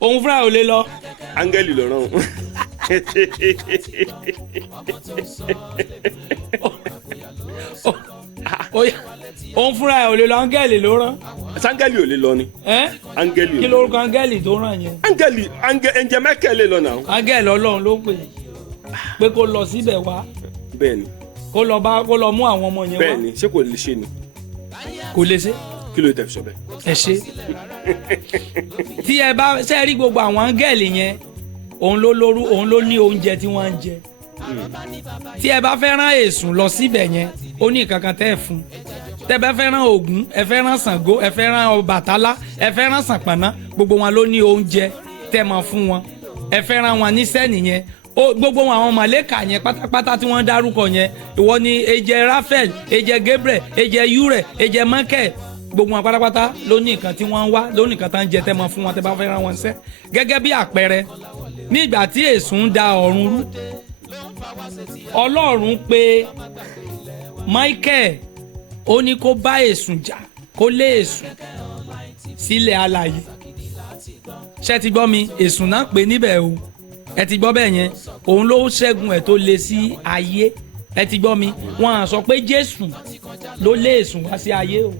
òun fúnra ò lè lọ. áńgẹ́lì ló rán òun. òun fúnra ò lè lọ, áńgẹ́lì ló rán. sáńgẹ́lì ò lè lọ ni. áńgẹ́lì ò lè lọ. kí lórúkọ áńgẹ́lì tó rán yẹn. áńgẹ́lì ẹ̀ǹjẹ̀ mẹ́kẹ́ lè lọ náà. áńgẹ́lì ọlọ́run ló pè kó lọ síbẹ̀ wá. bẹ́ẹ̀ni. kó lọ mú àwọn ọmọ yẹn wá. bẹ́ẹ̀ni ṣé kò lè ṣe ni. kò lè ṣe. kí ló tẹ̀ fi sọ bẹ́ẹ̀. ẹ ṣe. tí ẹ bá ṣe rí gbogbo àwọn áńgẹ́lì yẹn òun ló ní oúnjẹ tí wọ́n ń jẹ. tí ẹ bá fẹ́ rán èsùn lọ síbẹ̀ yẹn ó ní nǹkan kan tẹ́ ẹ fún. tẹ́ bá fẹ́ rán Ògún, ẹ fẹ́ rán Ṣàngó, ẹ fẹ́ rán Ọbàtálá, ẹ fẹ́ rán Ṣàpọ̀nná, gbogbo wọn ló ní oúnjẹ tẹ́ mọ fún wọn. ẹ fẹ́ rán wọn níṣẹ́ nìyẹn. gbogbo àwọn màlẹ́kà yẹn pátápátá tí wọ́n dárúkọ yẹn ìwọ ni ejẹ Raphael, ejẹ Gabriel, ejẹ Uriel, ejẹ Michael, gbogbo wọn pátápátá ló ní nǹkan tí wọ́n ń wá, ló ní nǹkan tá ń jẹ tẹ́ mọ fún wọn tẹ́ bá fẹ́ rán wọn ṣẹ́. gẹ́gẹ́ bí àpẹẹrẹ nígbà tí èṣù ń da ọ̀run rú, Ọlọ́run pè Michael, ó ní kó bá èṣù jà, kó lé èṣù sílẹ̀ alààyè. ṣé ti gbọ́ mi? èṣù náà pè níbẹ̀ o, ẹ ti gbọ́ bẹ́ẹ̀ yẹn, òun ló ṣẹ́gun ẹ̀ tó lé sí ayé. ẹ ti gbọ́ mi? wọ́n á sọ pé Jésù ló lé èṣù wá sí ayé o.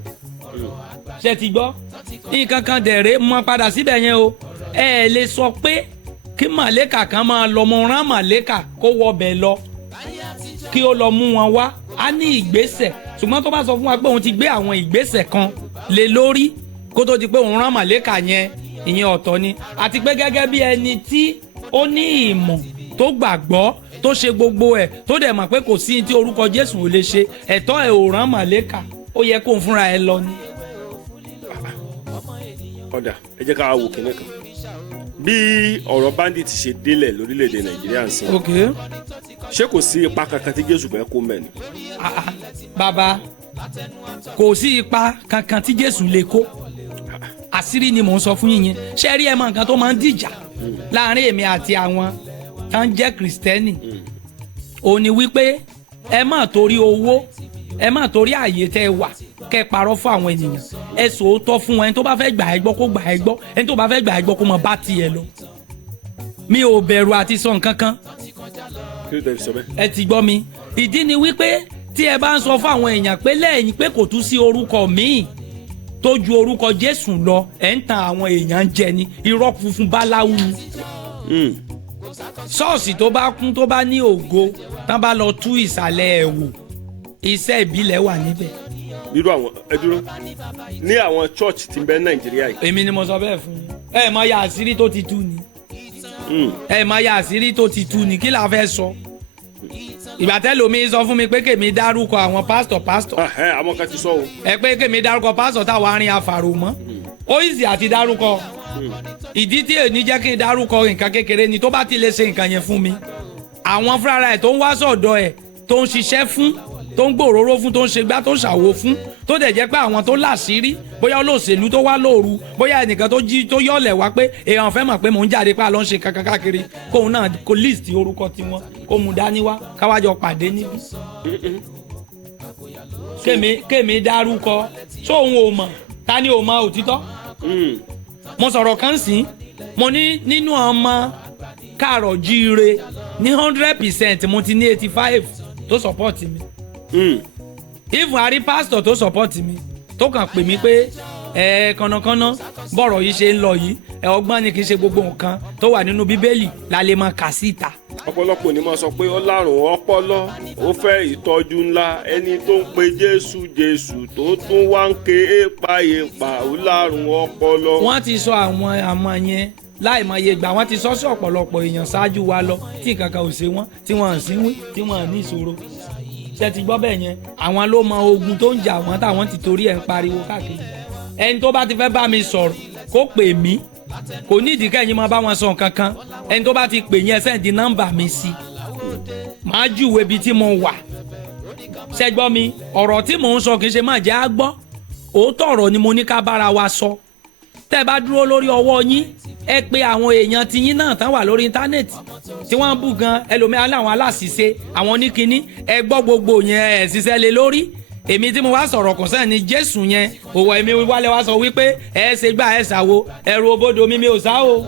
ṣé ti gbọ́? nǹkan kan dẹ̀rẹ́ mọ́ padà síbẹ̀ yẹn o. ẹ lè sọ pé kí màlẹ́kà kan máa lọ, mo rán màlẹ́kà kó wọbẹ̀ lọ kí ó lọ mú wọn wá. a ní ìgbésẹ̀, ṣùgbọ́n tó bá sọ fún wa pé òun ti gbé àwọn ìgbésẹ̀ kan lé lórí kó tó di pé òun rán màlẹ́kà yẹn, ìyẹn ọ̀tọ̀ ni. àti pé gẹ́gẹ́ bí ẹni tí ó ní ìmọ̀ tó gbàgbọ́ tó ṣe gbogbo ẹ̀ tó dẹ̀ mọ̀ pé kò sí tí orúkọ Jésù ò lè ṣe, ẹ̀tọ́ ẹ̀ ò rán màlẹ́kà, ó yẹ kó fúnra ẹ̀ lọ ni. ọ̀dà ẹ jẹ́ ká wò kíní kan bí ọ̀rọ̀ bandit ṣe délẹ̀ lórílẹ̀‐èdè Nàìjíríà ń sìn. ṣé kò sí ipa kankan tí Jésù fẹ́ kó mẹ́ni. bàbá kò sí ipa kankan tí Jésù lè kó. àṣírí ni mò ń sọ fún yín yẹn. ṣé rí ẹ mọ nǹkan tó máa ń dìjà láàrin èmi àti àwọn tó ń jẹ́ Kristẹni? ó ní wípé ẹ má torí owó, ẹ má torí àyè tẹ́ ẹ wà kẹ́ parọ́ fún àwọn ènìyàn. ẹ sòótọ́ fún wọn, ẹni tó bá fẹ́ gbà ẹ́ gbọ́ kó gbà ẹ́ gbọ́, ẹni tó bá fẹ́ gbà ẹ́ gbọ́ kó mọ bá tiẹ̀ lọ. mi ò bẹ̀rù àti sọ nǹkan kan. ẹ ti gbọ́ mi? ìdí ni wípé tí ẹ bá ń sọ fún àwọn èèyàn pé lẹ́yìn pé kò tún sí orúkọ míì tó ju orúkọ Jésù lọ, ẹ̀ ń tan àwọn èèyàn jẹ ni. irọ́ funfun báláwú ni. ṣọ́ọ̀ṣì tó bá kún tó bá ní ògo tán bá lọ tú ìsàlẹ̀ ẹ̀ wò, iṣẹ́ ìbílẹ̀ wà níbẹ̀. irú àwọn ẹ dúró ní àwọn church tí ń bẹ Nàìjíríà yìí. èmi ni mo sọ bẹ́ẹ̀ fún yín. ẹ mọ ya àṣírí tó ti tú ni. ẹ mọ ya àṣírí tó ti tú ni, kí la fẹ́ sọ? ìgbà tẹ́lómi sọ fún mi pé kèmi dárúkọ àwọn pásítọ̀. àwọn kan ti sọ o. ẹ pé kèmi dárúkọ pásítọ̀ táwọn arìn afàrò mọ́. ó ìsì àti dárúkọ. ìdí tí èyí jẹ́ kí n dárúkọ nǹkan kékeré ni tó bá ti lè ṣe nǹkan yẹn fún mi. àwọn fúnra ẹ̀ tó ń wá sọ̀dọ̀ ẹ̀ tó ń ṣiṣẹ́ fún, tó ń gbòòrò fún, tó ń ṣe gbá, tó ń ṣàwo fún, tó dẹ̀ jẹ́ pé àwọn tó láṣìírí, bóyá olóṣèlú tó wá lóru, bóyá ẹnìkan tó jí tó yọ̀lẹ̀ wá pé èèyàn fẹ́ mọ̀ pé mò ń jáde pé àlọ́ ń ṣe kankan káàkiri, kóun náà kó list orúkọ tiwọn kó mu dání wá káwájọ pàdé níbí. kémi dárúkọ sóun ò mọ̀, ta ni ò mọ̀ òtítọ́. mo sọ̀rọ̀ kan sí, mo ní nínú ọmọ káàrọ̀ jíire ní 100% mo ti ní 85 tó support mi. if a rí pásítọ̀ tó support mi tó kàn pè mí pé kànnàkànnà bọ̀rọ̀ yìí ṣe ń lọ yìí, ọgbọ́n ni kì í ṣe gbogbo nǹkan tó wà nínú Bíbélì la lè máa kà síta. ọ̀pọ̀lọpọ̀ ni mo sọ pé ó lárùn ọpọlọ, ó fẹ́ ìtọ́jú ńlá, ẹni tó ń pe Jésù tó tún wá ń ké èèpà ó lárùn ọpọlọ. wọ́n ti sọ àwọn àmọ́ yẹn láìmọye gbà, wọ́n ti sọ sí ọ̀pọ̀lọpọ̀ èèyàn ṣáájú wa lọ tí nǹkan kan ò ṣe wọ́n, tí wọ́n ń sínwín, tí wọ́n ní ìṣòro. ṣé ti gbọ́ bẹ́ẹ̀ yẹn? àwọn ló mọ ogun tó ń jà wọ́n táwọn ti torí ẹ̀ ń pariwo káàkiri. ẹni tó bá ti fẹ́ bá mi sọ̀rọ̀ kó pè mí, kò ní ìdí kẹ́yìn máa bá wọn sọ nǹkan kan. ẹni tó bá ti pè yẹn sẹ́ǹdì nọ́mbà mi sí, màá júwe ibi tí mo wà. ṣé gbọ́ mi? ọ̀rọ̀ tí mò ń sọ kì í ṣe má jẹ́ á gbọ́, òótọ́ ọ̀rọ̀ ni mo ní ká bára wa sọ. tẹ́ ẹ bá dúró lórí ọwọ́ yín, ẹ pé àwọn èèyàn tiyín náà tán wà lórí íńtánẹ́ẹ̀tì tí wọ́n ń bù gan ẹlòmíràn láwọn aláṣìṣe àwọn oníkíní, ẹ gbọ́ gbogbo yẹn ẹ̀ ṣiṣẹ́ lé lórí. èmi tí mo wá sọ̀rọ̀ kò sẹ́ni Jésù yẹn òwò èmi wálé wá sọ wípé ẹ ṣe gbà ẹ ṣàwo ẹrù òbodò mi ò sá o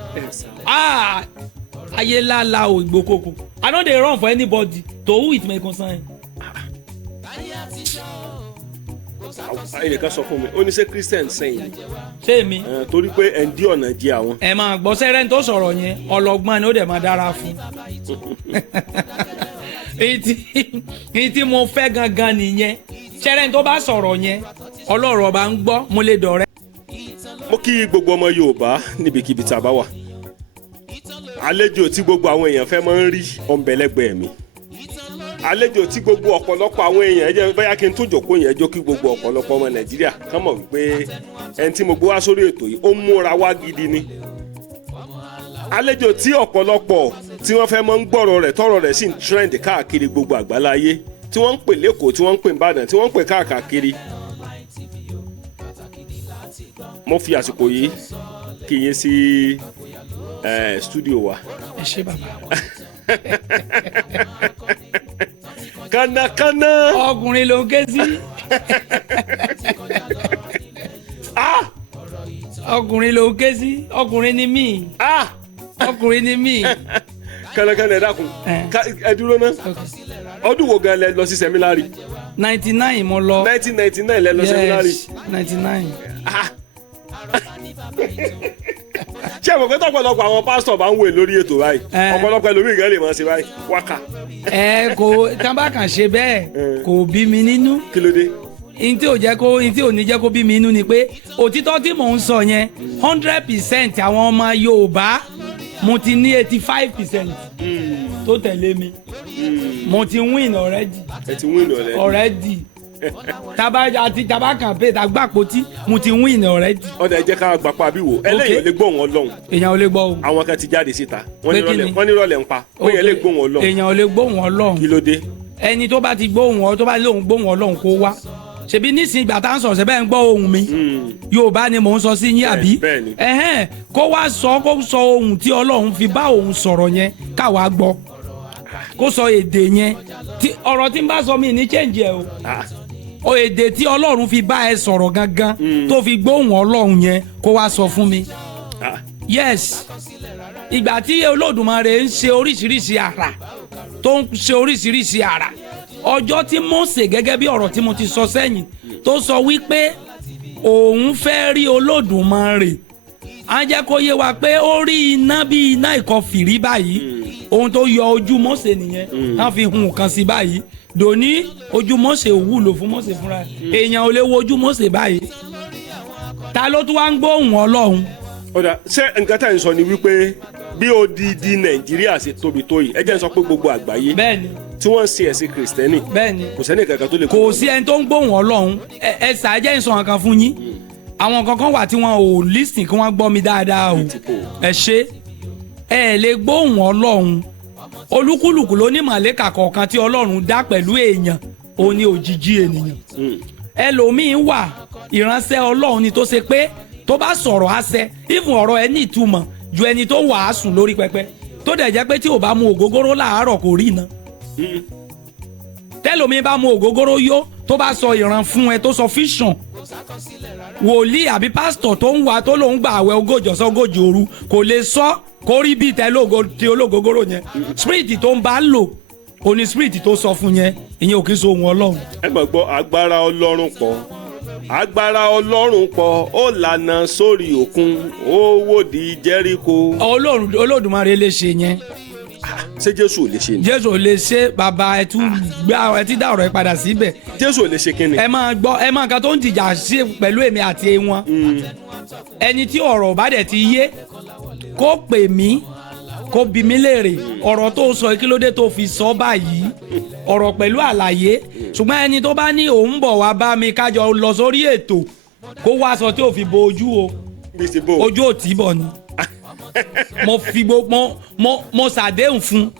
ayé lálá o ìgbòkòkò I no dey run for anybody to who it may concern. ẹnìkan sọ fún mi ó ní ṣé Christian sẹ́yìn ṣé mi. torí pé ẹ̀ ń dí ọ̀nà jẹ àwọn. ẹ máa gbọ́ sẹ́rẹ́ tó sọ̀rọ̀ yẹn ọlọ́gbọ́n ni ó dẹ̀ máa dára fún. èyí tí mo fẹ́ gangan nìyẹn sẹ́rẹ́ tó bá sọ̀rọ̀ yẹn ọlọ́rọ̀ bá ń gbọ́ mo lè dọ̀rẹ́. mo kí gbogbo ọmọ Yorùbá níbikíbi tá a bá wà àlejò tí gbogbo àwọn èèyàn fẹ́ máa ń rí ọ̀nbẹ̀lẹ́gbẹ̀ẹ́ mi àlejò tí gbogbo ọ̀pọ̀lọpọ̀ àwọn èèyàn ẹ jẹ́ bóyá kí n tó jókòó yẹn jó kí gbogbo ọ̀pọ̀lọpọ̀ ọmọ Nàìjíríà kàn mọ̀ wípé ẹni tí mo gbé wá sórí ètò yìí ó múra wá gidi ni àlejò tí ọ̀pọ̀lọpọ̀ tí wọ́n fẹ́ máa ń gbọ́rọ̀ rẹ̀ tọ́rọ̀ rẹ̀ sì ń trend káàkiri gbogbo àgbáláyé tí wọ́n ń pè lẹ́kọ̀ọ́ tí wọ́n ń pè Ìbàdàn tí wọ́n ń pè káàkiri mo fi àsìkò yìí kí yín sí studio wa. ẹ ṣé bàbá. kánnakánná. ọkùnrin ló ń ké sí. ọkùnrin ló ń ké sí ọkùnrin ni mí. ọkùnrin ni mí. kánnakánná ẹ dákun ẹ dúró ná ọdún wo gan lẹ lọ sí sẹmínárì. 99 mo lọ. 1999 lẹ lọ sẹmínárì. yes 99. ṣé àmọ̀ pé tọ́pọ̀lọpọ̀ àwọn pásítọ̀ bá ń wè lórí ètò báyìí ọ̀pọ̀lọpọ̀ ẹlòmíì gan lè máa ṣe báyìí wákà. kò tán bá kàn ṣe bẹ́ẹ̀ kò bí mi nínú. kí ló dé. n tí ò ní jẹ́ kó bí mi nínú ni pé òtítọ́ tí mò ń sọ yẹn 100% àwọn ọmọ Yorùbá mo ti ní 85% tó tẹ̀lé mi mo ti win already. ẹ ti win already taba campaign tagba poti mo ti win already. ọ̀dà ẹ jẹ́ ká gbapá bí wò ẹlẹ́yìn ò lè gbóhùn Ọlọ́run. èèyàn ò lè gbọ́ o. àwọn kan ti jáde síta wọ́n ní rọlẹ̀ ń pa wọ́n yẹn lè gbóhùn Ọlọ́run. èèyàn ò lè gbóhùn Ọlọ́run. kí ló dé. ẹni tó bá ti gbóhùn ọ tó bá lóhùn gbóhùn Ọlọ́run kó wá ṣebí nísìnyí ìgbà tá à ń sọ̀rọ̀ ṣẹ́bẹ̀ ń gbọ́ ohùn mi Yorùbá ni mò ń sọ sí yín àbí kó wá sọ ohùn tí Ọlọ́run fi bá òun sọ̀rọ̀ yẹn káwa gbọ́ kó sọ èdè yẹn ọ̀rọ̀ tí ń bá sọ mí ní change ẹ̀ o èdè tí Ọlọ́run fi bá ẹ sọ̀rọ̀ gangan tó fi gbóhùn Ọlọ́run yẹn kó wá sọ fún mi yes ìgbà tí Olódùmarè ń ṣe oríṣiríṣi àrà tó ń ṣe oríṣiríṣi àrà ọjọ́ tí Mósè gẹ́gẹ́ bí ọ̀rọ̀ tí mo ti sọ sẹ́yìn tó sọ wípé òun fẹ́ rí Olódùmarè á jẹ́ kó yé wa pé ó rí iná bí iná ìkọfìrí báyìí ohun tó yọ ojú Mósè nìyẹn á fi hun kan sí báyìí dòní ojú Mósè ò wúlò fún Mósè fúnra èèyàn ò lè wo ojú Mósè báyìí ta ló tún wá ń gbóhùn Ọlọ́run. ọ̀dà ṣé nǹkan tá à ń sọ ni wípé bí odidi Nàìjíríà ṣe tóbi tó yìí ẹ jẹ́ n sọ pé gbogbo àgbáyé bẹ́ẹ̀ni tí wọ́n ń ṣe ẹ̀sìn kìrìsìtẹ́nì bẹ́ẹ̀ni kò sẹ́ni kankan tó lè kò sí ẹni tó ń gbóhùn Ọlọ́run ẹ ṣàjẹ́ ìsọ̀rọ̀ kan fún yín àwọn kankan wà tí wọn ò lísìn kí wọ́n gbọ́ mi dáadáa o ẹ ṣe ẹ lè gbóhùn Ọlọ́run olúkúlùkù ló ní màlẹ́kà kọ̀ọ̀kan tí Ọlọ́run dá pẹ̀lú èèyàn òun ni òjìji ènìyàn ẹlòmíín wà ìránṣẹ́ Ọlọ́run ni tó ṣe pé tó bá sọ̀rọ̀ àṣẹ ìfún ọ̀rọ̀ ẹ ní ìtumọ̀ ju ẹni tó wàásù lórí pẹpẹ tó dẹ̀ jẹ́ pé tí ò bá mu ògógóró láàárọ̀ kò rí iná tẹ́lòmíín bá mu ògógóró yó tó bá sọ ìran fún ẹ tó sọ fíṣàn wòlíì àbí pásítọ̀ tó ń wá tó lòún gbà àwẹ̀ ogójì ọ̀sán ogójì òru kò lè sọ kó rí bíi ti ológógóró yẹn spirit tó ń bá lò ó ní spirit tó sọ fún yẹn ìyẹn ò kí so ohun Ọlọ́run. ẹ mọ̀ gbọ́ agbára Ọlọ́run pọ̀ agbára Ọlọ́run pọ̀ ó lànà sórí òkun ó wòdì Jẹ́ríkò. Olódùmarè lè ṣe yẹn. ṣé Jésù ò lè ṣe ni. Jésù ò lè ṣe bàbá ẹ tún gbá ẹ ti dá ọ̀rọ̀ ẹ padà síbẹ̀. Jésù ò lè ṣe kí ni. ẹ máa gbọ́ ẹ máa kan tó ń dìjà sí pẹ̀lú èmi àti wọn. ẹni tí ọ̀rọ̀ bá dẹ̀ ti yé kó pè mí kó bi mí léèrè ọ̀rọ̀ tó sọ kí ló dé tó fi sọ báyìí ọ̀rọ̀ pẹ̀lú àlàyé ṣùgbọ́n ẹni tó bá ní òun bọ̀ wá bá mi kájọ lọ sórí ètò kó wá sọ tí ò fi bo ojú o ojú ò tí bọ̀ ni mo fi mo ṣàdéhùn fún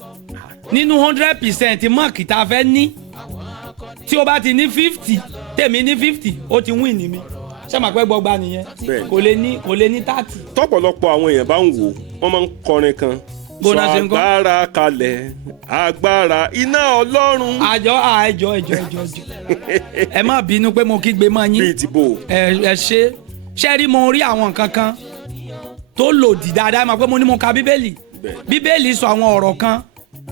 nínú 100% mọ́ọ̀kì tá a fẹ́ ní tí o bá ti ní 50 tèmi ní 50 ó ti win ní mi ṣé màá pẹ́ gbọ́gba nìyẹn kò lè ní 30. tọ́pọ̀lọpọ̀ àwọn èèyàn bá ń wò wọ́n máa ń kọrin kan bó náà ṣe ń kọ́. agbára kalẹ̀ agbára iná ọlọ́run. ẹjọ ẹ má bínú pé mo kígbe mọ́ yín. bíi ti bò. ẹ ṣe rí mo rí àwọn nǹkan kan tó lòdì dáadáa máa pé mo ní mo ka bíbélì. bíbélì sọ àwọn ọ̀rọ̀ kan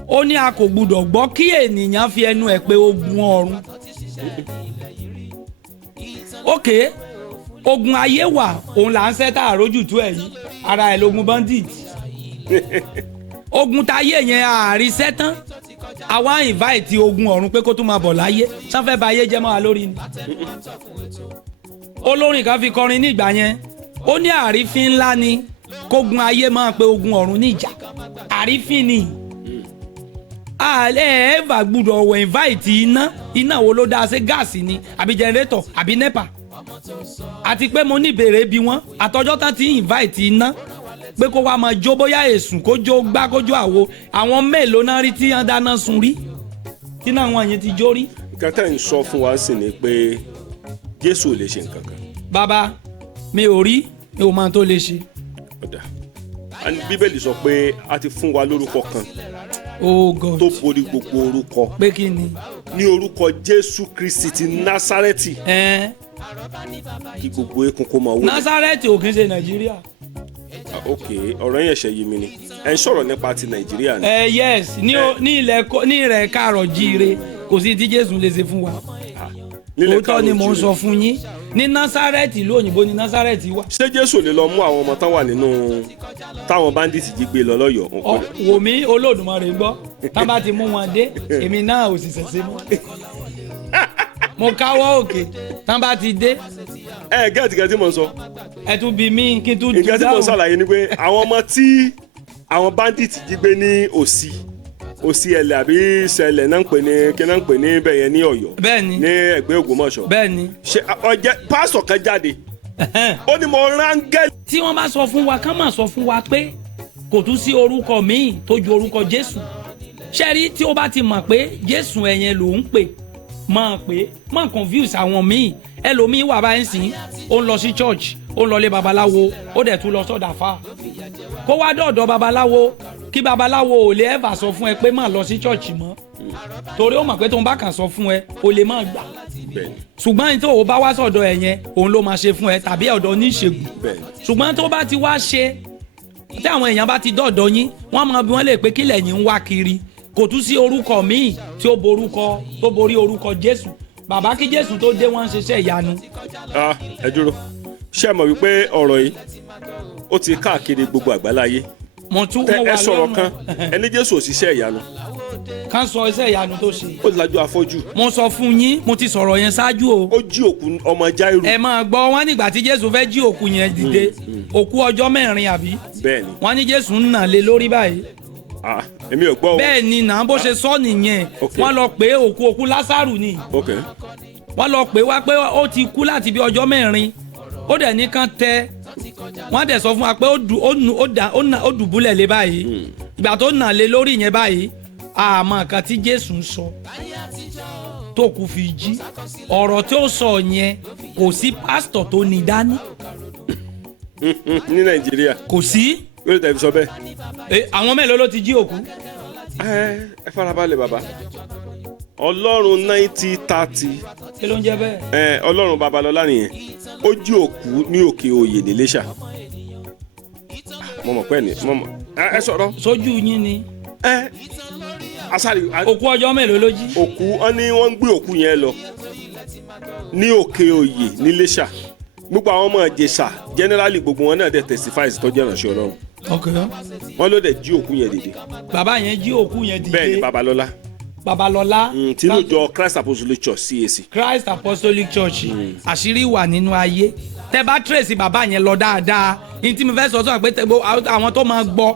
ó ní a kò gbúdọ̀ gbọ́ kí ènìyàn fi ẹnu ẹ̀ pé ogun ọ̀run. ok ogun ayé wà òun là ń sẹ́tà àrójútó ẹ̀ yìí ara ẹ̀ lógun bandit. ogun táyé yẹn àárí sẹ́tán àwa invite ogun ọ̀run pé kó tún máa bọ̀ láyé sanfẹ́ ba ayé jẹ́ mọ́ wa lórí ni. olórin kan fi kọrin ní ìgbà yẹn ó ní àrífín ńlá ni kógun ayé máa pe ogun ọ̀run níjà àrífín ni àlẹ́ ẹ̀fà gbúdọ̀ wọ̀ invite iná wo ló dáa sí gáàsì ni àbí jẹnrétọ̀ àbí nepa àti pé mo ní ìbéèrè bí wọ́n àtọjọ́ tán ti invite iná pé kó wá máa jó bóyá èsùn kó jó gbá kó jó àwo àwọn mélòó náà rí tí wọ́n dáná sun rí tí náà wọn yẹn ti jó rí. nǹkan tá à ń sọ fún wa sí ni pé Jésù ò lè ṣe nǹkan kan. bàbá mi ò rí mi ò máa tó lè ṣe. ọ̀dà bíbélì sọ pé a ti fún wa lórúkọ kan oh God tó borí gbogbo orúkọ. pé kí ni. ní orúkọ Jésù Kristi ti Násárẹ́tì. kí gbogbo ekun kó máa wọlé. Násárẹ́tì ò kí ń ṣe Nàìjíríà. ok ọ̀rọ̀ yẹn ṣe yí mi ni ẹ̀ ń sọ̀rọ̀ nípa ti Nàìjíríà ni. yes ní ilẹ̀ káàrọ̀ jíire kò sí tí Jésù lè ṣe fún wa. òótọ́ ni mò ń sọ fún yín ní Násárẹ́tì ìlú òyìnbó ni Násárẹ́tì wà. ṣé Jésù lè lọ mú àwọn ọmọ tán wà nínú táwọn báńdíìtì jí gbé lọ lọ́yọ̀ọ́. wò mí Olódùmarè gbọ́ tá bá ti mú wọn dé èmi náà ò sì ṣẹ̀ṣẹ̀ mọ́ mo káwọ́ òkè tá bá ti dé. gẹ́gẹ́ mo ń sọ. ẹ tún bí mi kí n tún jù dáhùn. nǹkan tí mo ń ṣàlàyé ni pé àwọn ọmọ tí àwọn báńdíìtì jí gbé ní òsì ẹlẹ àbí sẹlẹ náà ń pè ní kí náà ń pè ní bẹyẹ ní Ọ̀yọ́. bẹ́ẹ̀ni ní ẹgbẹ́ Ògbómọ̀ṣọ́. bẹ́ẹ̀ni. ṣe ọjẹ pásítọ̀ kan jáde ó ní mo rángẹ́lì. tí wọ́n bá sọ fún wa ká má sọ fún wa pé kò tún sí orúkọ míì tó ju orúkọ Jésù ṣẹ́rí tí ó bá ti mọ̀ pé Jésù ẹ̀yẹn ló ń pè máa pé máa confuse àwọn míì ẹlòmíì wà báyìí sìn ó ń lọ sí church ó ń lọ lé babaláwo ó dẹ̀ tún lọ sọ́dà fà kó wá dọ̀dọ̀ babaláwo kí babaláwo ò lè ever sọ fún ẹ pé má lọ sí church mọ́ torí ó mọ̀ pé tó ń bá kàn sọ fún ẹ o lè má gbà ṣùgbọ́n ní tó o bá wá sọ̀dọ̀ ẹ̀ yẹn òun ló máa ṣe fún ẹ tàbí ọ̀dọ̀ oníṣègùn ṣùgbọ́n tó bá ti wá ṣe tí àwọn èèyàn bá ti dọ̀dọ̀ yín wọ́n mọ bí wọ́n lè pé kílẹ̀ yín ń wá kiri kò tún sí orúkọ míì tí ó borí orúkọ Jésù bàbá kí Jésù tó dé wọ́n ń ṣiṣẹ́ ìyanu. ẹ dúró ṣé ẹ mọ̀ wípé ọ̀rọ̀ yìí ó ti káàkiri gbogbo àgbáláyé mo tún wọ́n wà lọ́rùn ẹ sọ̀rọ̀ kan ẹni Jésù ò ṣiṣẹ́ ìyanu. kan sọ iṣẹ́ ìyanu tó ṣe. ó lajú afọ́jú. mo sọ fún yín mo ti sọ̀rọ̀ yẹn ṣáájú o. ó jí òkú ọmọ Jáírù. ẹ máa gbọ́ wọ́n nígbà tí Jésù fẹ́ jí òkú yẹn dìde òkú ọjọ́ 4 àbí. bẹ́ẹ̀ni. wọ́n ní Jésù ń nà lé lórí báyìí. èmi ò gbọ́ o. bẹ́ẹ̀ ni nà bó ṣe sọ nìyẹn wọ́n lọ pé òkú Lásárù ni. wọ́n lọ pé wá pé ó ti kú láti bí ọjọ́ 4 ó dẹ̀ ní kán tẹ́ wọ́n dẹ̀ sọ fún wa pé ó dùbúlẹ̀ lé báyìí ìgbà tó nà lé lórí yẹn báyìí àmọ́ nǹkan tí Jésù ń sọ tó kù fi jí ọ̀rọ̀ tí ó sọ yẹn kò sí pásítọ̀ tó ní dání. ní Nàìjíríà. kò sí. yóò tẹ̀ fi sọ bẹ́ẹ̀. àwọn mélòó ló ti jí òkú. ẹ farabalẹ̀ bàbá Ọlọ́run 90-30. kí ló ń jẹ́ bẹ́ẹ̀. Ọlọ́run Babalọ́lá nìyẹn ó jí òkú ní Òkè Òyè ní Iléṣà. mo mọ̀ pé ẹ sọ̀rọ̀. sójú yín ni. asari. òkú ọjọ́ mélòó ló jí. òkú wọn ni wọ́n ń gbé òkú yẹn lọ ní Òkè Òyè ní Iléṣà gbogbo àwọn ọmọ Ìjẹ̀ṣà generally gbogbo wọn náà dẹ̀ testifies tó jẹ́ ìránṣẹ́ Ọlọ́run. wọ́n ló dẹ̀ jí òkú yẹn dìde. bàbá yẹn jí òkú yẹn dìde. bẹ́ẹ̀ ni Babalọ́lá. Babalọ́lá. tínú jọ Christ Apostolic Church CAC. Christ Apostolic Church àṣírí wà nínú ayé tẹ bá tracy bàbá yẹn lọ dáadáa ní tí mo fẹ́ sọ sọ pé àwọn tó máa gbọ́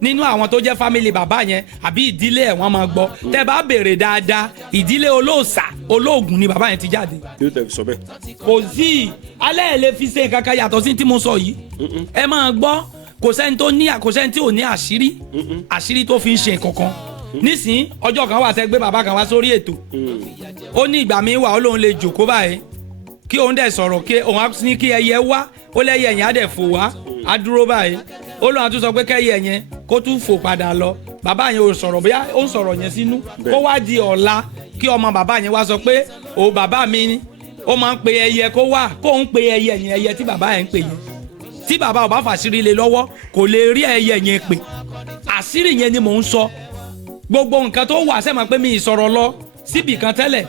nínú àwọn tó jẹ́ family bàbá yẹn àbí ìdílé ẹ̀ wọ́n máa gbọ́ tẹ bá béèrè dáadáa ìdílé olóòṣà olóògùn ni bàbá yẹn ti jáde. yóò tẹ̀ fi sọ bẹ́ẹ̀. kò sí alẹ́ ẹ̀ lè fi ṣe nǹkan kan yàtọ̀ sí tí mo sọ yìí ẹ máa gbọ́ kò sẹ́ni tí ò ní àṣírí tó fi ń ṣe kankan nísìnyí ọjọ́ kan wà tẹ́ gbé bàbá kan wá sórí ètò ó ní ìgbà mi wà ó lóun lè jòkó báyìí kí òun dẹ̀ sọ̀rọ̀ kí òun á ní kí ẹyẹ wá ó lẹ́yẹ yẹn á dẹ̀ fò wá á dúró báyìí ó lóun á tún sọ pé kẹ́yẹ yẹn kó tún fò padà lọ bàbá yẹn ò sọ̀rọ̀ bóyá ó ń sọ̀rọ̀ yẹn sínú kó wá di ọ̀la kí ọmọ bàbá yẹn wá sọ pé o bàbá mi ni ó máa ń pe ẹyẹ kó wá kó ń pe ẹyẹ yẹn ẹyẹ tí bàbá yẹn ń pè yẹn tí bàbá ò bá fàṣírí lé lọ́wọ́ kò lè rí ẹyẹ yẹn pè àṣírí yẹn ni mò ń sọ gbogbo nǹkan tó wà sẹ́mọ̀ pé mi ìsọ̀rọ̀ lọ síbì kan tẹ́lẹ̀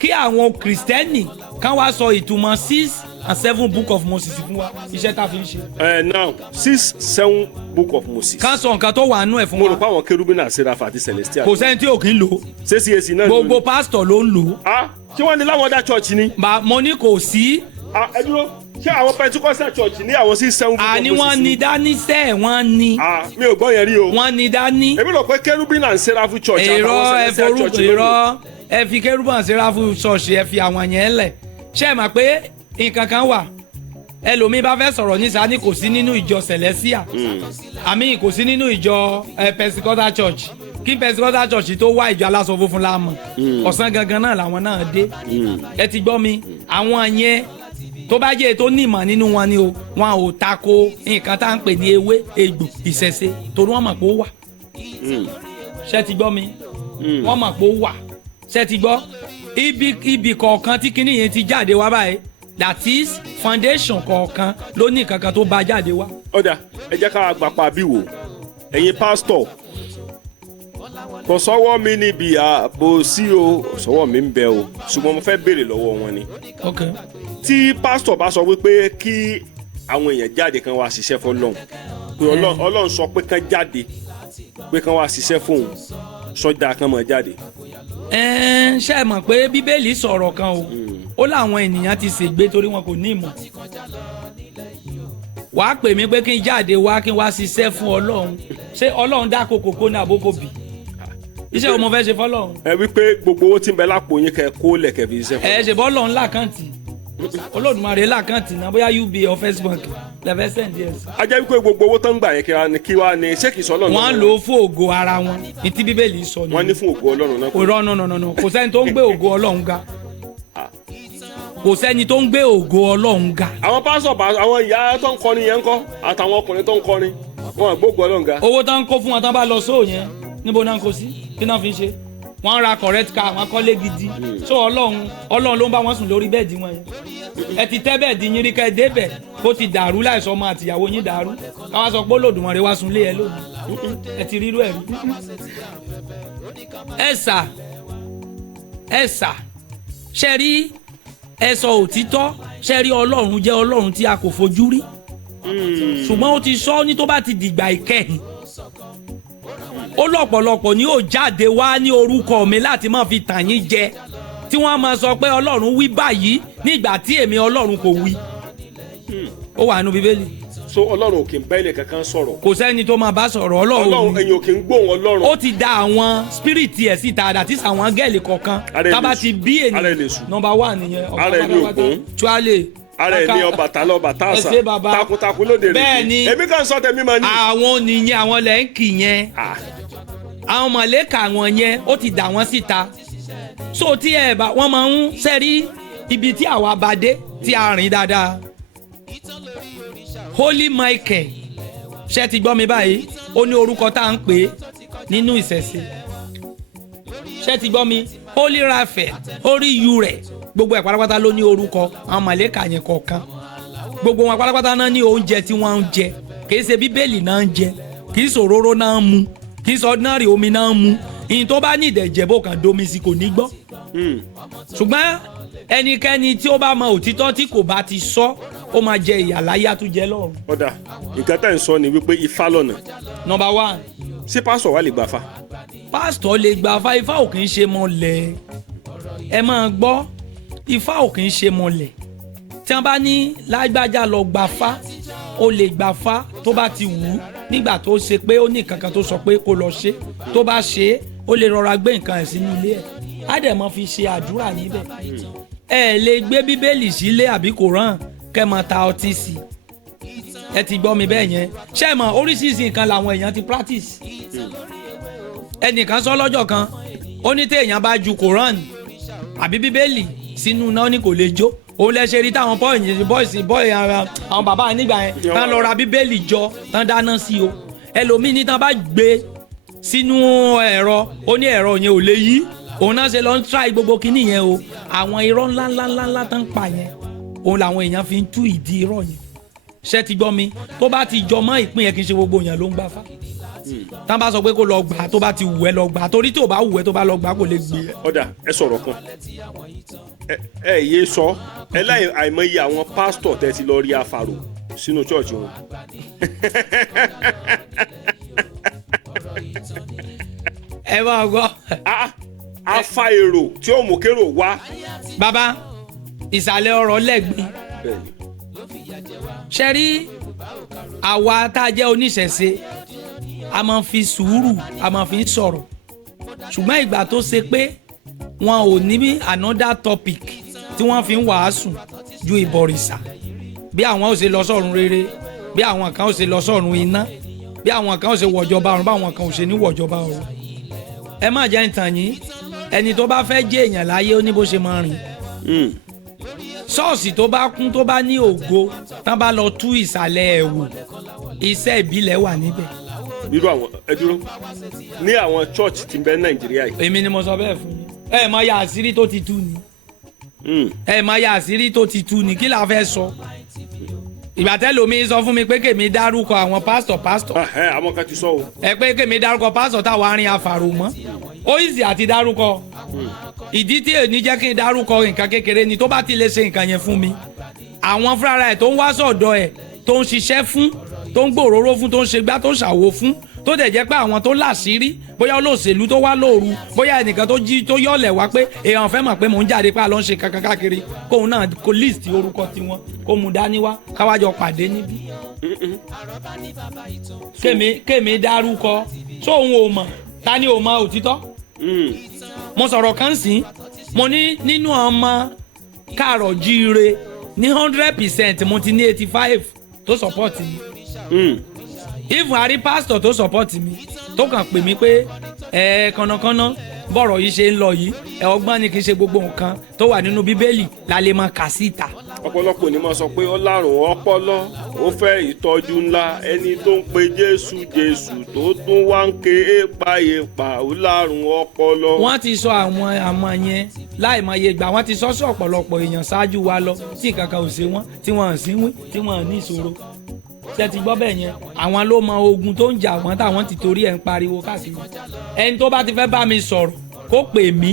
kí àwọn kìrìsìtẹ́nì kan wá sọ ìtumọ̀ 6 and 7 book of Moses fún wa iṣẹ́ tá a fi ń ṣe. Now 6, 7 book of Moses. ká sọ nǹkan tó wà nú ẹ̀ fún mo rò wa pé àwọn kérúbínà Séráfù àti Celestial. kò sẹ́ni tí ò kí ń lò ó ṣé CAC náà gbogbo pásítọ̀ ló ń lò ó. ṣé wọ́n ní láwọn ọ̀dà church ni. mo ní kò sí. ẹ dúró ṣé àwọn Pentecostal church ní àwọn 6, 7 book of Moses. àní wọ́n ní dání sẹ́ wọ́n ní. mi ò gbọ́ yẹn rí o. wọ́n ní dání. èmi rò pé kérúbínà Séráfù church àtàwọn Celestial church ló èrò ẹ fi kérúbínà Séráfù church ẹ fi àwọn yẹn lẹ̀ ṣé ẹ mọ̀ pé nǹkan kan wà ẹlòmíín bá fẹ́ sọ̀rọ̀ ní sani kò sí nínú ìjọ Celestial àmì kò sí nínú ìjọ Pentecostal church kí Pentecostal church tó wá ìjọ aláṣọ funfun la mọ̀ ọ̀sán gangan náà làwọn náà dé ẹ ti gbọ́ mi àwọn yẹn tó bá jẹ́ tó nímọ̀ nínú wọn ni o wọn ò tako nǹkan tá à ń pè ní ewé egbò ìṣẹ̀ṣe torí wọ́n mọ̀ pé ó wà ṣé ti gbọ́ mi wọ́n mọ̀ pé ó wà ṣé ti gbọ́ ibi kọ̀ọ̀kan tí kinní yẹn ti jáde wá báyìí that is foundation kọ̀ọ̀kan ló ní kankan tó bá jáde wá. ọ̀dà ẹ jẹ́ ká gbapá bí wò ẹ̀yin pásítọ̀ kò sọ́wọ́ mi níbi ààbò sí o sọ́wọ́ mi ń bẹ o ṣùgbọ́n mo fẹ́ béèrè lọ́wọ́ wọn ni. Okay. tí pásítọ̀ bá sọ wípé kí àwọn èèyàn jáde kan wá ṣiṣẹ́ fọlọ́run pé ọlọ́run sọ pé kán jáde pé kán wá ṣiṣẹ́ fóun sọ́jà kan mọ̀ jáde. ṣé ẹ mọ̀ pé bíbélì sọ̀rọ̀ kan o ó láwọn ènìyàn ti ṣègbé torí wọn kò ní ìmọ̀ wàá pè mí pé kí n jáde wá kí n wá ṣiṣẹ́ fún ọlọ́run ṣé ọlọ́run dá kókó ní àbókò bì iṣẹ́ wo mo fẹ́ ṣe fọlọ́run. ẹ wí pé gbogbo owó tí ń bẹ lápò yín kẹ kó lẹ̀ kẹ fi ṣiṣẹ́ fún. ẹ ṣe bọ́ ọlọ́run lákàntì olódùmarè lákàntì náà bóyá UBA or First Bank lẹ́fẹ̀ẹ́ sẹ́ǹdì ẹ̀ sí. a jẹ́ wípé gbogbo owó tó ń gbà yẹn kí wá ní ṣé kìí sọ ọlọ́run. wọ́n lò ó fún ògo ara wọn ní tí bíbélì sọ ni. wọ́n ní fún ògo ọlọ́run náà. òrọ̀ nọ̀nọ̀nọ̀ kò sẹ́ni tó ń gbé ògo ọlọ́run ga kò sẹ́ni tó ń gbé ògo ọlọ́run ga. àwọn pásọ̀ àwọn ìyá tó ń kọrin yẹn ń kọ́ àtàwọn ọkùnrin tó ń kọrin wọn àgbógo ọlọ́run ga. owó tó ń kó fún wọn tán bá lọ sóò yẹn níbo náà ń kó sí kí náà fi ń ṣe wọ́n ra correct car wọ́n kọ́lé gidi so ọlọ́run ló ń bá wọn sùn lórí bẹ́ẹ̀dì wọn yẹn ẹ ti tẹ́ bẹ́ẹ̀dì yín rí ká ẹ débẹ̀ kó ti dàrú láìsọ ọmọ àtìyàwó yín dàrú káwọn sọ pé Olódùmarè wá sunlé ẹ lónìí ẹ ti rírú ẹ rí. ẹ sà ṣe rí ẹ sọ òtítọ́ ṣe rí ọlọ́run jẹ́ ọlọ́run tí a kò fojú rí ṣùgbọ́n ó ti sọ ní tó bá ti dìgbà ìkẹyìn ó lọ́pọ̀lọpọ̀ ni yóò jáde wá ní orúkọ mi láti máa fi tàn yín jẹ tí wọ́n máa sọ pé ọlọ́run wí báyìí nígbà tí èmi ọlọ́run kò wí. ó wà nínú bíbélì. so ọlọ́run ò kì í bá ẹnì kankan sọ̀rọ̀. kò sẹ́ni tó máa bá sọ̀rọ̀ ọlọ́run ẹ̀yin ò kì í gbóhùn ọlọ́run. ó ti da àwọn spiriti ẹ̀ síta àdàtí sàwọn áńgẹ́lì kọ̀ọ̀kan tábà ti bí ènìyàn nọ́mbà 1 nìyẹn ara ẹni ògún tuale ara ẹni Ọbàtálá Ọbàtásà takuntakun lóde rẹ bẹ́ẹ̀ni èmi kàn sọ tẹ̀mí ma ní. àwọn nìyẹn àwọn lẹ́ǹkì yẹn àwọn mọ̀lẹ́kà wọn yẹn ó ti dà wọ́n síta so tí ẹ bá wọ́n máa ń sẹ́rí ibi tí àwa bá dé tí a rìn dáadáa Holy Michael ṣe ti gbọ́ mi báyìí ó ní orúkọ tá à ń pè é nínú ìṣẹ̀ṣe ṣe ti gbọ́ mi Holy Raphael Holy Uriel gbogbo ẹ̀ pátápátá ló ní orúkọ àwọn mọ̀lẹ́kà yẹn kọ̀ọ̀kan gbogbo wọn pátápátá náà ní oúnjẹ tí wọ́n ń jẹ kìí ṣe bíbélì náà ń jẹ kìí ṣe òróró náà ń mu kìí ṣe ordinary omi náà ń mu ìyìn tó bá ní ìdẹ̀jẹ̀ bó kàn domi sí kò ní gbọ́ ṣùgbọ́n ẹnikẹ́ni tí ó bá mọ òtítọ́ tí kò bá ti sọ ó máa jẹ ìyà láyé àtúnjẹ lọ́run. ọ̀dà nǹkan tá à ń sọ ni wípé ifá lọ́nà. number 1. ṣé pásítọ̀ wa lè gbà fa. pásítọ̀ lè gbà fa ifá ò kì í ṣe mọ́lẹ̀ ẹ máa gbọ́ ifá ò kì í ṣe mọ́lẹ̀ tí wọ́n bá ní lágbájá lọ gbà fa ó lè gbà fa tó bá ti wù ú nígbà tó ṣe pé ó ní kankan tó sọ pé kó lọ ṣe tó bá ṣe é ó lè rọra gbé nǹkan ẹ̀ sínú ilé ẹ̀ á dẹ̀ mọ́ fi ṣe àdúrà níbẹ̀ ẹ lè gbé bíbélì sílé àbí Kòrán kẹ́ mọ́ ta ọtí sí ẹ ti gbọ́ mi bẹ́ẹ̀ yẹn ṣé mọ̀ oríṣiríṣi nǹkan làwọn èèyàn ti practice ẹnìkan sọ lọ́jọ́ kan ó ní téèyàn bá ju Kòrán àbí bíbélì sínú náà ní kò lè jó òun lẹ ṣe rí táwọn bọ́ọ̀sì àwọn bàbá nígbà yẹn tán lọ ra bíbélì jọ tán dáná sí o ẹlòmíì ní tán bá gbé sínú ẹ̀rọ ó ní ẹ̀rọ yẹn ò lè yí òun náà ṣe lọ ń try gbogbo kinní yẹn o àwọn irọ́ ńláńláńlá tán ń pa yẹn òun làwọn èèyàn fi ń tú ìdí irọ́ yẹn ṣé ti gbọ́ mi tó bá ti jọ mọ́ ìpín yẹn kì í ṣe gbogbo yẹn ló ń gbà fá tán bá sọ pé kó lọ gbà tó bá ti wù ẹ́ lọ gbà torí tí ò bá wù ẹ́ tó bá lọ gbà kò lè gbé ẹ. ọ̀dà ẹ sọ̀rọ̀ kan ẹ yé sọ ẹ láì àìmọye àwọn pásítọ̀ tẹ́ ti lọ rí afárò sínú chọ́ọ̀chì wọn. ẹ máa gbọ́. afa èrò tí ó mú kérò wá. bàbá ìsàlẹ̀ ọ̀rọ̀ lẹ́gbìn ṣe rí àwa tá a jẹ́ oníṣẹ̀ṣe a máa fi sùúrù a máa fi sọ̀rọ̀ ṣùgbọ́n ìgbà tó ṣe pé wọn ò ní another topic tí wọ́n fi ń wàásù ju ìbọ̀rìṣà bí àwọn ò ṣe lọ sọ́run rere bí àwọn kan ò ṣe lọ sọ́run iná bí àwọn kan ò ṣe wọ̀jọba ọ̀run báwọn kan ò ṣe ní wọ̀jọba ọ̀run ẹ má jẹ́ ìtàn yín ẹni tó bá fẹ́ jẹ́ èèyàn láyé ó ní bó ṣe máa rìn ṣọ́ọ̀ṣì tó bá kún tó bá ní ògo tán bá lọ tú ìsàlẹ̀ ẹ̀ wò iṣẹ́ ìbílẹ̀ wà níbẹ̀. irú àwọn ẹ dúró ní àwọn church tí ń bẹ Nàìjíríà yìí. èmi ni mo sọ bẹ́ẹ̀ fún yín ẹ mọ ya àṣírí tó ti tú ni ẹ mọ ya àṣírí tó ti tú ni kí la fẹ́ sọ ìgbà tẹ́lómi sọ fún mi pé kèmi dárúkọ àwọn pásítọ̀. àwọn kan ti sọ o. ẹ pé kèmi dárúkọ pásítọ̀ táwọn arìn afàrò mọ́ ó ìsì àti dárúkọ ìdí tí èyí jẹ́ kí n dárúkọ nǹkan kékeré ni tó bá ti lè ṣe nǹkan yẹn fún mi àwọn fúnra ẹ̀ tó ń wá sọ̀dọ̀ ẹ̀ tó ń ṣiṣẹ́ fún tó ń gbòòrò fún tó ń ṣègbà tó ń ṣàwo fún tó dẹ̀ jẹ́ pé àwọn tó láṣìírí bóyá olóṣèlú tó wá lóru bóyá ẹnìkan tó jí tó yọ̀lẹ̀ wá pé èèyàn fẹ́ mọ̀ pé mò ń jáde pé àlọ́ ń ṣe kankan káàkiri kóun náà kó list orúkọ tiwọn kó mu dání wá káwájọ pàdé níbí. kémi dárúkọ sóun ò mọ̀ ta ni ò mọ̀ òtítọ́. mo sọ̀rọ̀ kan sí mo ní nínú ọmọ káàrọ̀ jíire ní 100% mo ti ní 85 tó support mi. If àrí pásítọ̀ tó support mi tó kàn pè mí pé kànnàkànnà bọ̀rọ̀ yìí ṣe ń lọ yìí ọgbọ́n ni kì í ṣe gbogbo nǹkan tó wà nínú bíbélì la lè máa kà síta. ọ̀pọ̀lọpọ̀ ni mo sọ pé ó lárùn ọpọlọ ó fẹ́ ìtọ́jú ńlá ẹni tó ń pe Jésù tó tún wá ń ké èèpà ó lárùn ọpọlọ. wọ́n ti sọ àwọn àmọ́ yẹn láìmọye gbà wọ́n ti sọ sí ọ̀pọ̀lọpọ̀ èèyàn ṣáájú wa lọ tí nǹkan kan ò ṣe wọ́n tí wọ́n ò sí wí tí wọ́n ò ní ìṣòro ṣe ti gbọ́ bẹ́ẹ̀ yẹn àwọn ló mọ ogun tó ń jà wọ́n táwọn ti torí ẹ̀ ń pariwo káàkiri ẹni tó bá ti fẹ́ bá mi sọ̀rọ̀ kó pè mí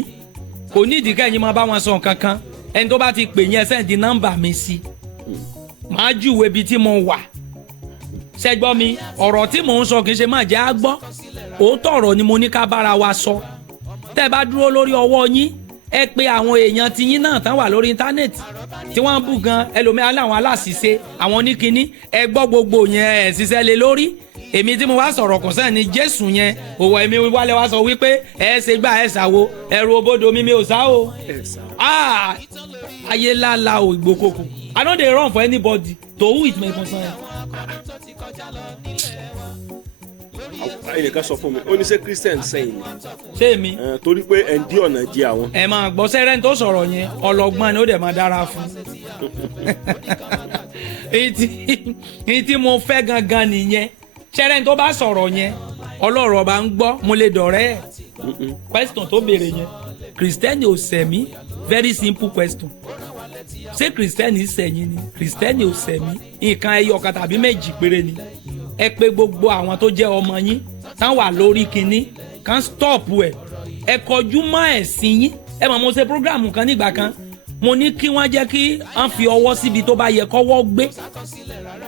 kò ní ìdí kẹ́yìn máa bá wọn sọ nǹkan kan ẹni tó bá ti pè yẹn sẹ́ǹdì nọ́mbà mi sí máa júwèé ibi tí mo wà ṣe gbọ́ mi ọ̀rọ̀ tí mò ń sọ kì í ṣe máa jẹ́ á gbọ́ òótọ́ ọ̀rọ̀ ni mo ní ká bára wa sọ tẹ́ ẹ bá dúró lórí ọwọ́ yín ẹ pé àwọn èèyàn tiyín náà tán wà lórí íńtánẹ́ẹ̀tì tí wọ́n ń bù gan ẹlòmíràn láwọn aláṣìṣe àwọn oníkíní ẹ gbọ́ gbogbo yẹn ẹ̀ ṣiṣẹ́ lé lórí èmi tí mo wá sọ̀rọ̀ kò sẹ́ni Jésù yẹn òwò èmi wálé wá sọ wípé ẹ ṣe gbà ẹ ṣàwo ẹrù òbodò mi ò sá o ayé lálá o ìgbòkòkò I no dey run for anybody to who it may concern. ẹnìkan sọ fún mi ó ní ṣé Christian sẹ́yìn ni. ṣé èmi. torí pé ẹ̀ ń dí ọ̀nà jí àwọn. ẹ máa gbọ́ sẹ́rẹ́ tó sọ̀rọ̀ yẹn ọlọ́gbọ́n ni ó dẹ̀ máa dára fún. èyí tí mo fẹ́ gangan nìyẹn sẹ́rẹ́ tó bá sọ̀rọ̀ yẹn ọlọ́rọ̀ bá ń gbọ́ mo lè dọ̀rẹ́ ẹ̀. question tó béèrè yẹn Christian ò sẹ̀mí very simple question ṣé Christian sẹ̀yìn ni Christian ò sẹ̀mí nǹkan ẹyọ kan tàbí méjì péré ni ẹ pé gbogbo àwọn tó jẹ́ ọmọ yín tán wà lórí kinní kan stop ẹ kọjú mọ́ ẹ̀sìn yín ẹ mọ̀ mo ṣe programu kan nígbà kan mo ní kí wọ́n jẹ́ kí wọ́n fi ọwọ́ síbi tó bá yẹ kọ́wọ́ gbé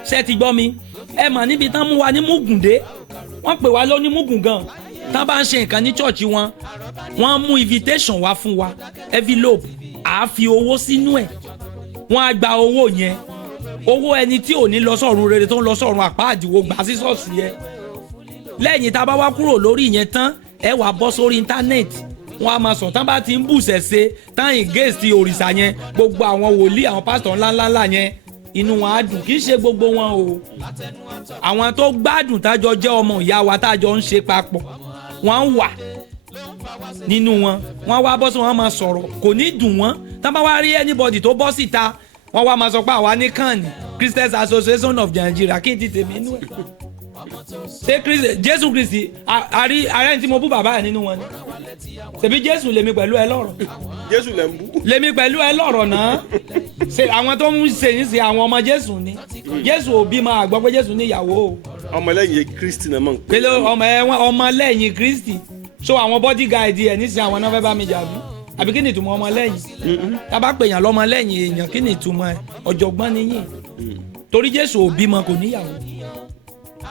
ṣé ti gbọ́ mi ẹ mọ̀ níbi tán mú wa ní Múgùndé wọ́n pè wá lóní Múgùn gan tán bá ń ṣe nǹkan ní church wọn wọ́n mú invitation wá fún wa envelope àá fi owó sínú ẹ̀ wọ́n á gba owó yẹn owó ẹni tí ò ní lọ sọ́run rere tó ń lọ sọ́run àpáàdìwò gbà sí ṣọ́ọ̀ṣì yẹn lẹ́yìn tá a bá wá kúrò lórí yẹn tán ẹ wàá bọ́ sórí íńtánẹ́ẹ̀tì wọn a máa sọ tán bá ti ń bùsẹ̀ ṣe tán ìgéèsì òrìṣà yẹn gbogbo àwọn wòlíì àwọn pásítọ̀ ńláńlá yẹn inú wọn á dùn kì í ṣe gbogbo wọn o àwọn tó gbádùn tájọ jẹ́ ọmọ ìyá wa tájọ ń ṣe papọ̀ wọ́n wà nínú wọn wá bọ́ sí wọn máa sọ̀rọ̀ kò ní dùn wọ́n tán bá wá rí anybody tó bọ́ síta wọ́n wá máa sọ pé àwa ní kàn ní Christians Association of Nigeria kí n ti tèmi inú ẹ̀ ṣé Jésù Kristi ààrẹ tí mo bú bàbá ẹ̀ nínú wọn ni ṣebí Jésù lèmi pẹ̀lú ẹ lọ́rọ̀ Jésù lẹ́ ń bú. lèmi pẹ̀lú ẹ lọ́rọ̀ náà ṣe àwọn tó ń ṣe yín ṣe àwọn ọmọ Jésù ni Jésù òbí máa gbọ́ pé Jésù níyàwó o. ọmọlẹ́yìn Kristi náà mọ̀ ń pè. pẹ̀lú ọmọlẹ́yìn Kristi so àwọn bodyguard ẹ̀ nísìnyí àwọn náà fẹ́ bá mi jà bí àbí kí ni ìtumọ̀ ọmọlẹ́yìn tábà pè yàn lọ́mọlẹ́yìn èèyàn kí ni ìtumọ̀ ẹ̀ ọ̀jọ̀gbọ́n nìyí torí Jésù òbí mọ kò níyàwó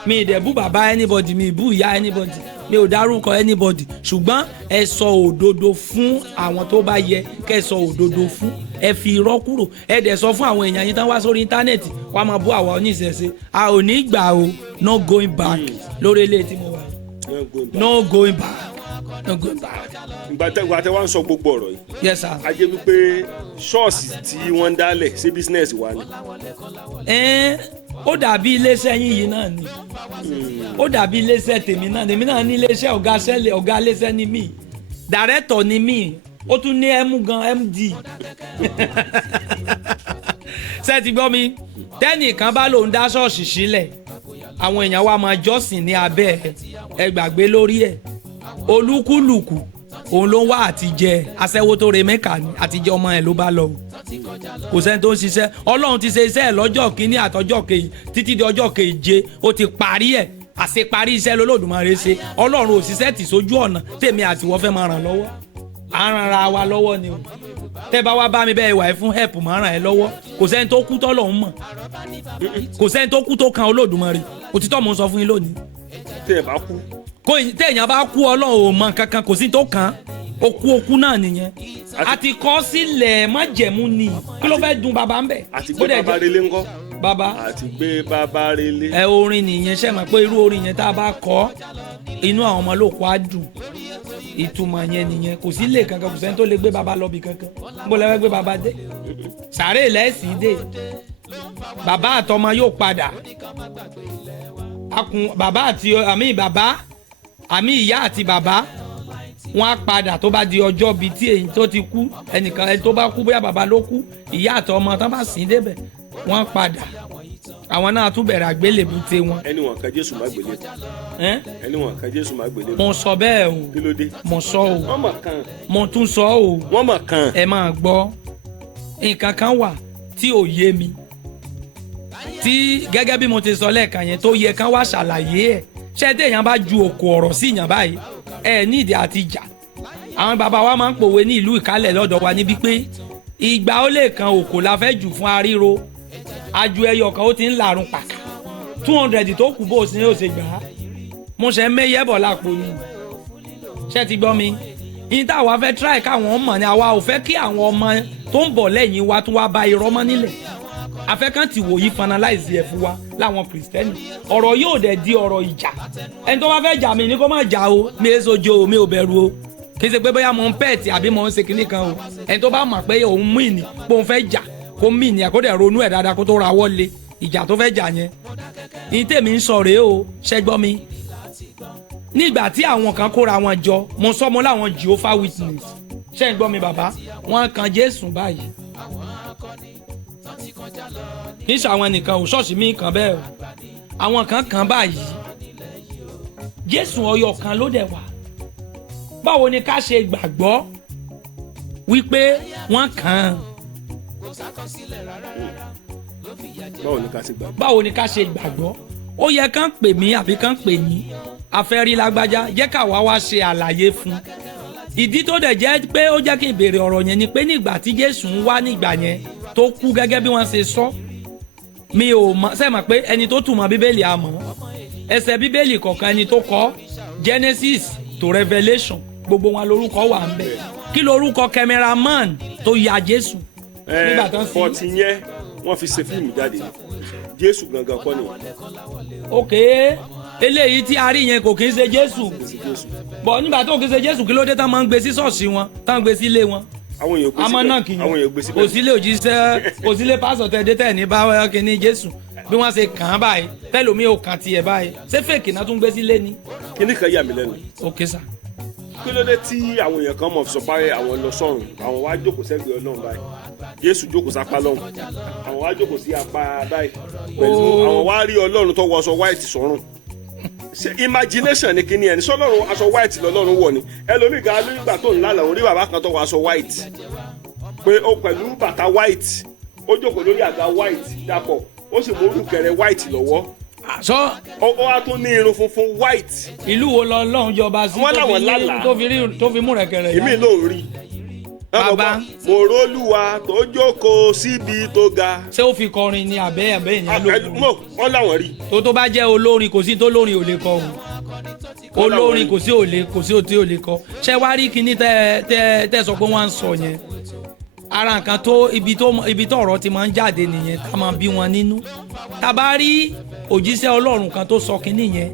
mi ì dẹ̀ bú bàbá anybody mi ì bú ìyá anybody mi ò dárúkọ anybody ṣùgbọ́n ẹ sọ òdodo fún àwọn tó bá yẹ kẹ́ ẹ sọ òdodo fún ẹ fi irọ́ kúrò ẹ dẹ̀ sọ fún àwọn èèyàn yín tán wá sórí íńtánẹ́ẹ̀tì wàá máa bú àwa oníṣẹ̀ṣe a ò ní gbà o no going back lórí ilé tí mo wà no going back no going back. ìgbà tẹ wá ń sọ gbogbo ọ̀rọ̀ yìí. Yes sir. a jẹ́ wípé ṣọ́ọ̀ṣì tí wọ́n ń dálẹ̀ ṣé bísínẹ́sì wa ni. ó dàbí iléeṣẹ́ yín yìí náà ni ó dàbí iléeṣẹ́ tèmi náà ní iléeṣẹ́ ọ̀gá iléeṣẹ́ ni mí dàrẹ́tọ̀ ni mí ó tún ní MD ṣé ti gbọ́ mi tẹ́nìkan bá lòun dá ṣọ́ọ̀ṣì sílẹ̀ àwọn èèyàn wa máa jọ́sìn ní abẹ́ ẹ gbàgbé lórí ẹ̀ olúkúlùkù òun ló ń wá àtijẹ aṣẹ́wó tó re mẹ́ka ni àtijẹ ọmọ ẹ̀ ló bá lọ kò sẹ́ni tó ń ṣiṣẹ́ Ọlọ́run ti ṣe iṣẹ́ ẹ̀ lọ́jọ́ kínní àtọjọ́ kejì títí di ọjọ́ keje ó ti parí ẹ̀ àṣeparí iṣẹ́ lọ́lọ́dúnmáre ṣe Ọlọ́run ò ṣiṣẹ́ tì sójú ọ̀nà tèmi àti wọ́n fẹ́ máa ràn lọ́wọ́ à ń ran ara wa lọ́wọ́ ni o tẹ́ bá wá bá mi bẹ́ẹ̀ wà ẹ́ fún help máa ràn ẹ́ lọ́wọ́ kò sẹ́ni tó kú tọ́lọ́run mọ̀ kò sẹ́ni tó kú tó kan Olódùmarè òtítọ́ mò ń sọ fún yín lónìí. téèyàn bá kú Ọlọ́run ò mọ kankan kò sí tó kàn okú náà nìyẹn àti kọ́ sílẹ̀ májẹ̀mú ni kí ló fẹ́ dùn bàbá ń bẹ̀. àti gbé bàbá relé ńkọ́. bàbá àti gbé bàbá relé. orin nìyẹn ṣe mọ̀ pé irú orin yẹn tá a bá kọ inú àwọn ọmọ ló kó á dùn ìtumọ̀ yẹn nìyẹn kò sí lè kankan kò sẹ́ni tó lè gbé bàbá lọ bì kankan níbo lẹ fẹ́ gbé bàbá dé sàárè lẹ́sìn dé bàbá àtọmọ yóò padà bàbá àti àmì ìyá àti bàbá wọn á padà tó bá di ọjọ́ bíi tí èyí tó ti kú ẹni tó bá kú bóyá bàbá ló kú ìyá àti ọmọ tán bá sìn débẹ̀ wọn á padà àwọn náà tún bẹ̀rẹ̀ àgbélébùté wọn. ẹni wọn kan Jésù má gbélé ẹni wọn kan Jésù má gbélé. mo sọ bẹ́ẹ̀ o kí ló dé. mo sọ o wọ́n mọ̀ kan. mo tún sọ o wọ́n mọ̀ kan. ẹ máa gbọ́ nǹkan kan wà tí ò yé mi tí gẹ́gẹ́ bí mo ti sọ lẹ́ẹ̀kan yẹn tó yẹ kán wá ṣàlàyé ẹ̀ ṣé téèyàn bá ju òkò ọ̀rọ̀ sí ìyàn báyìí ẹ nídìí àti jà àwọn bàbá wa máa ń pòwe ní ìlú Ìkálẹ̀ lọ́dọ̀ wa níbi pé ìgbà ó lè kan òkò la fẹ́ jù fún aríro aju ẹyọ kan ó ti ń làrùn pàkà 200 tó kù bó o sì ní òsè gbà á mo ṣe mẹ́yẹ́ bọ̀ lápò ni ṣé ti gbọ́ mi ní táwa fẹ́ try káwọn mọ̀ ni àwa ò fẹ́ kí àwọn ọmọ tó ń bọ̀ lẹ́yìn wa tún wá ba irọ́ mọ́ nílẹ̀ afẹ́kàn ti wòyí finalize ẹ̀ fún wa láwọn kìrìsìtẹ́nì ọ̀rọ̀ yóò dẹ̀ di ọ̀rọ̀ ìjà ẹni tó bá fẹ́ jà mí ní kó má jà o mi èso jo o mi ò bẹ̀rù o kì í ṣe pé bóyá mo ń pẹ́ẹ̀tì àbí mo ń ṣe kinní kan o ẹni tó bá mọ̀ pé òun mú ìní pé òun fẹ́ jà kó mí ìní kó dẹ̀ ronú ẹ̀ dáadáa kó tó ra wọlé ìjà tó fẹ́ jà yẹn ní tèmi ń sọ rèé o ṣẹ́gbọ́ mi nígbà tí àwọn kan kóra wọn jọ mo sọ mo láwọn Jehovah Witness ṣẹ́ ń gbọ́ mi bàbá wọ́n kan Jésù báyìí kì í ṣe àwọn nìkan ò ṣọ́ọ̀ṣì mi kan bẹ́ẹ̀ o àwọn kan báyìí Jésù ọyọ kan ló dẹ̀ wà báwo ni ká ṣe gbàgbọ́ wípé wọ́n kàn án báwo ni ká ṣe gbàgbọ́ ó yẹ kán pè mí àbí kán pè yín afẹ́rí lágbájá jẹ́ káwa wá ṣe àlàyé fún ìdí tó dẹ̀ jẹ́ pé ó jẹ́ kí n béèrè ọ̀rọ̀ yẹn ni pé nígbà tí Jésù ń wá nígbà yẹn tó kú gẹ́gẹ́ bí wọ́n ṣe sọ mi ò mọ̀ sẹ́mọ̀ pé ẹni tó túmọ̀ bíbélì àmọ́ ẹsẹ̀ bíbélì kọ̀ọ̀kan ẹni tó kọ Genesis to Revelation gbogbo wọn lórúkọ wà ń bẹ kí lórúkọ cameraman tó ya Jésù nígbà tán sí. fọ́ọ̀tì yẹn wọ́n fi ṣe fíìmù jáde Jésù gangan kọ́ ni. ok eléyìí tí a rí yẹn kò kí ń ṣe Jésù bọ̀ nígbà tó kí ń ṣe Jésù kí ló dé tán máa ń gbé sí ṣọ́ọ̀ṣì wọn tán ń gbé sí ilé wọn àwọn èèyàn gbé síbẹ̀ kò sílé òjíṣẹ́ kò sílé pásọ̀ tẹ́ dé tẹ́ ní bá kíní Jésù bí wọ́n ṣe kàn án báyìí tẹ́lómi ò kàn tiẹ̀ báyìí ṣé fèkì náà tún gbé sílé ni. kíní kan yà mí lẹ́nu. ok sà. kí ló dé tí àwọn èèyàn kan mọ̀ sọ pé àwọn lọ sọ́run àwọn wá jókòó sẹ́gbẹ̀ẹ́ Ọlọ́run báyìí Jésù jókòó sápá lọ́hùn àwọn wá jókòó sí apá báyìí pẹ̀lú àwọn wá rí Ọlọ́run tó wọṣọ white sọ́run ṣe imagination ni kíni ẹni sọlọ́run aṣọ white lọ́lọ́run wọ̀ ni ẹlòmíì gan nígbà tó ń lálàá orí bàbá kan tó wọ aṣọ white pé ó pẹ̀lú bàtà white ó jókòó lórí àga white dàpọ̀ ó sì mú olùkẹrẹ white lọ́wọ́ sọ ó wá tún ní irun funfun white. ìlú wo lọ́lọ́run jọba sí Wọ́n láwọn lálàá. tó fi mú rẹ̀kẹ̀rẹ̀ yá. èmi ló ń rí Bàbá. mo rólúwa tó jókòó síbi tó ga. ṣé ó fi kọrin ní abẹ́ yẹn lóògùn wọ́n láwọn rí. tó bá jẹ́ olórin kò sí tó lórin ò lè kọ o olórin kò sí tí ò lè kọ ṣé wá rí kinní tẹ́ sọ pé wọ́n ń sọ yẹn ara nǹkan tó ibi tó ọ̀rọ̀ ti máa ń jáde nìyẹn tá máa bí wọn nínú tá bá rí òjíṣẹ́ Ọlọ́run kan tó sọ kinní yẹn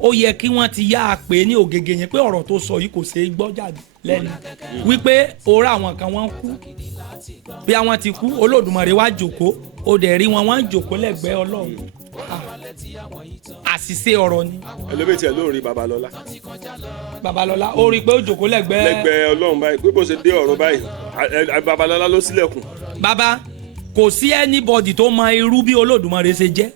ó yẹ kí wọ́n ti yá a pè ní ògègè yẹn pé ọ̀rọ̀ tó sọ yìí kò ṣeé gbọ́ jáde lẹ́nu wípé òórà àwọn kan wọ́n kú bí àwọn ti kú Olódùmarè wá jòkó ó dẹ̀ rí wọn wọ́n jòkó lẹ́gbẹ̀ẹ́ Ọlọ́run àṣìṣe ọ̀rọ̀ ni. ẹlẹ́bẹ̀tì ẹ̀ ló ń rí Babalọ́lá. Babalọ́lá ó rí i pé ó jòkó lẹ́gbẹ̀ẹ́ Ọlọ́run báyìí pé bó ṣe dé ọ̀rọ̀ báyìí Babalọ́lá ló ṣílẹ̀kùn. bàbá kò sí anybody tó mọ irú bí Olódùmarè ṣe jẹ́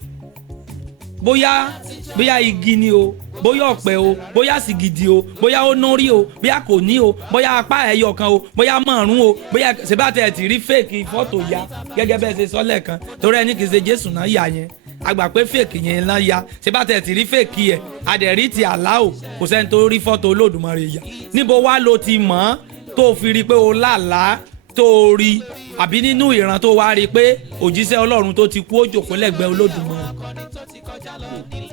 bóyá igi ni o bóyá ọ̀pẹ o bóyá sìgìdì o bóyá ó nórí o bóyá kò ní o bóyá apá ẹyọ kan o bóyá márùn o bóyá ṣèbátẹ̀ ti rí fèkì fọ́tò ya gẹ́gẹ́ bẹ́ẹ̀ ṣe sọ lẹ́ẹ̀kan torí ẹni kì í ṣe Jésù náà yà yẹn àgbà pé fèkì yẹn náà ya ṣèbátẹ̀ ti rí fèkì ẹ̀ adẹ̀rí ti àláò kò sẹ́ni tó rí fọ́tò Olódùmarè yà níbo wá ló ti mọ̀ tó fi rí pé o lálàá tó rí àbí nínú ìran tó wá rí pé òjíṣẹ́ Ọlọ́run tó ti kú ó jókòó lẹ́gbẹ̀ẹ́ Olódùmarè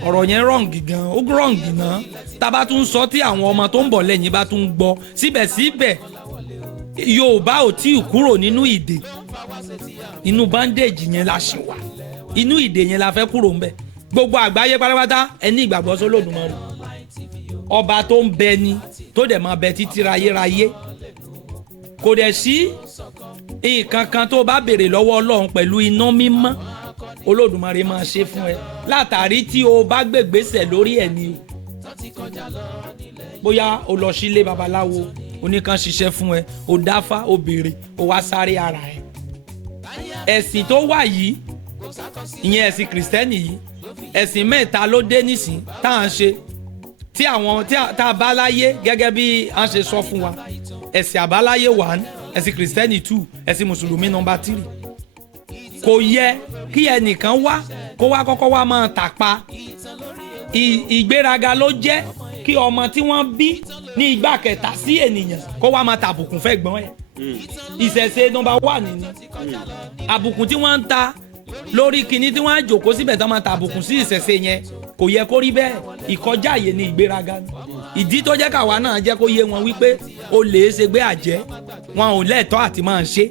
ọ̀rọ̀ yẹn rọ̀ǹgì gan ó rọ̀ǹgì náà tá a bá tún sọ tí àwọn ọmọ tó ń bọ̀ lẹ́yìn bá tún gbọ́ síbẹ̀síbẹ̀ Yorùbá ò tí ì kúrò nínú ìdè inú bandage yẹn la ṣì wà inú ìdè yẹn la fẹ́ kúrò ńbẹ̀ gbogbo àgbáyé pátápátá ẹni ìgbàgbọ́ s'Olódùmarè ọba tó ń bẹ ni tó dẹ̀ máa bẹ títí rayérayé kò dẹ̀ sí nǹkan kan tó bá béèrè lọ́wọ́ Ọlọ́run pẹ̀lú iná mímọ́ Olódùmarè máa ṣe fún ẹ látàrí tí o bá gbègbèsè lórí ẹ ni o bóyá o lọ sílé babaláwo oníkan ṣiṣẹ́ fún ẹ o dáfá o béèrè o wá sáré ara ẹ ẹ̀sìn tó wà yìí ìyẹn ẹ̀sìn kìrìsìtẹ́nì yìí ẹ̀sìn mẹ́ta ló dé nísìn tá à ń ṣe tí a bá láyé gẹ́gẹ́ bí a ṣe sọ fún wa ẹ̀sìn àbáláyé 1 ẹ̀sìn kìrìsìtẹ́nì 2 ẹ̀sìn mùsùlùmí nọ́mbà 3 kò yẹ kí ẹnìkan wá kó wá kọ́kọ́ wá máa tàpa ìgbéraga ló jẹ́ kí ọmọ tí wọ́n bí ní ìgbà kẹta sí ènìyàn kó wá máa tàbùkùn fẹ́ gbọ́n ẹ̀ ìṣẹ̀ṣe nọ́mbà 1 nìyí àbùkùn tí wọ́n ń ta lórí kinní tí wọ́n á jòkó síbẹ̀ tó máa tàbùkùn sí ìṣẹ̀ṣe yẹn kò yẹ kó rí bẹ́ẹ̀ ìkọjá àyè ni ìgbéraga ni ìdí tó jẹ́ káwa náà jẹ́ kó yé wọn wípé o lè ṣe gbé àjẹ́ wọn ò lẹ́tọ̀ọ́ àti máa ṣe